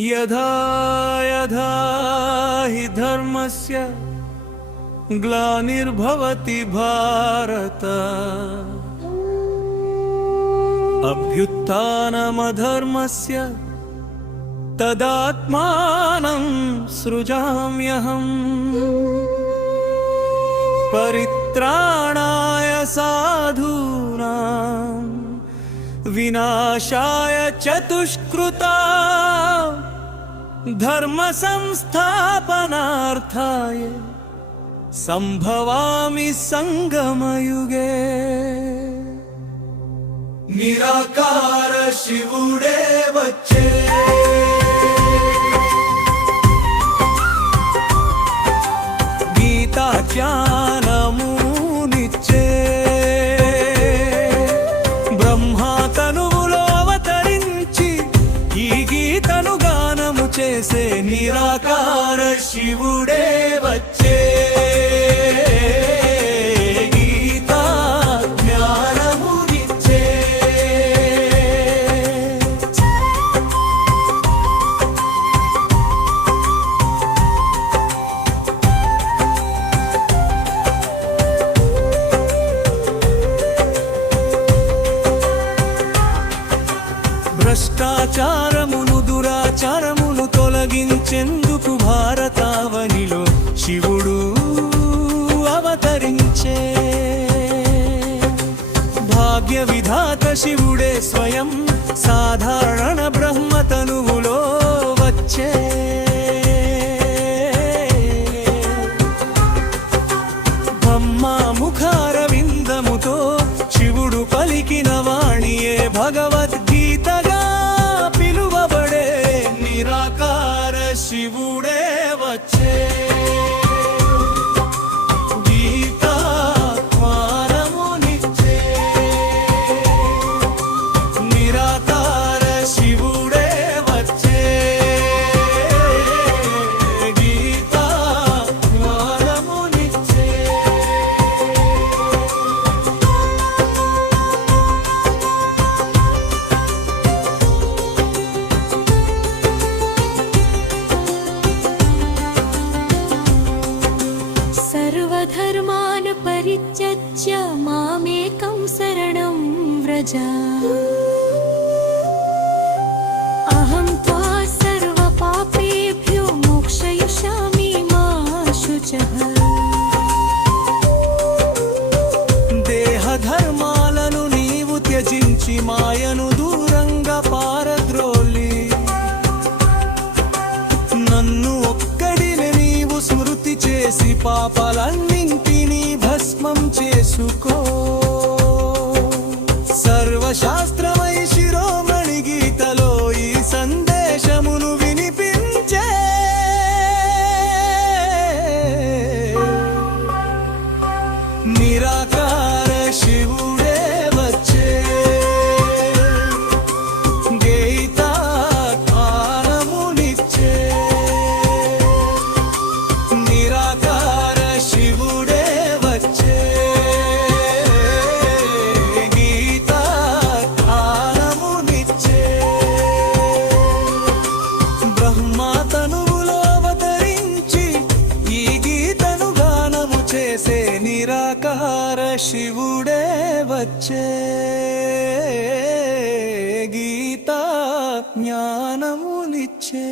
यथा यथा हि धर्मस्य ग्लानिर्भवति भारत। अभ्युत्थानमधर्मस्य तदात्मानं सृजाम्यहम् परित्राणाय साधूनां विनाशाय चतुष्कृता धर्मसंस्थापनार्थाय सम्भवामि सङ्गमयुगे निराकार शिवुडे वच्चे చేసే నిరాకార శివుడే వచ్చే గీతా జ్ఞానమునిచ్చే తొలగించెందుకు భారతావనిలో శివుడు అవతరించే. భాగ్య విధాత శివుడే స్వయం సాధారణ బ్రహ్మ తనువులో వచ్చే. శివుడే వచ్చే व्रज अहं त्वा सर्वपापेभ्यो मोक्षयिष्यामि मा शुचः దేహ ధర్మాలను నీవు త్యజించి మాయను దూరంగా పారద్రోలి నన్ను ఒక్కడిని నీవు స్మృతి చేసి పాపాలన్నింటినీ భస్మం చేసుకో శివుడే వచ్చే గీత జ్ఞానమునిచ్చే.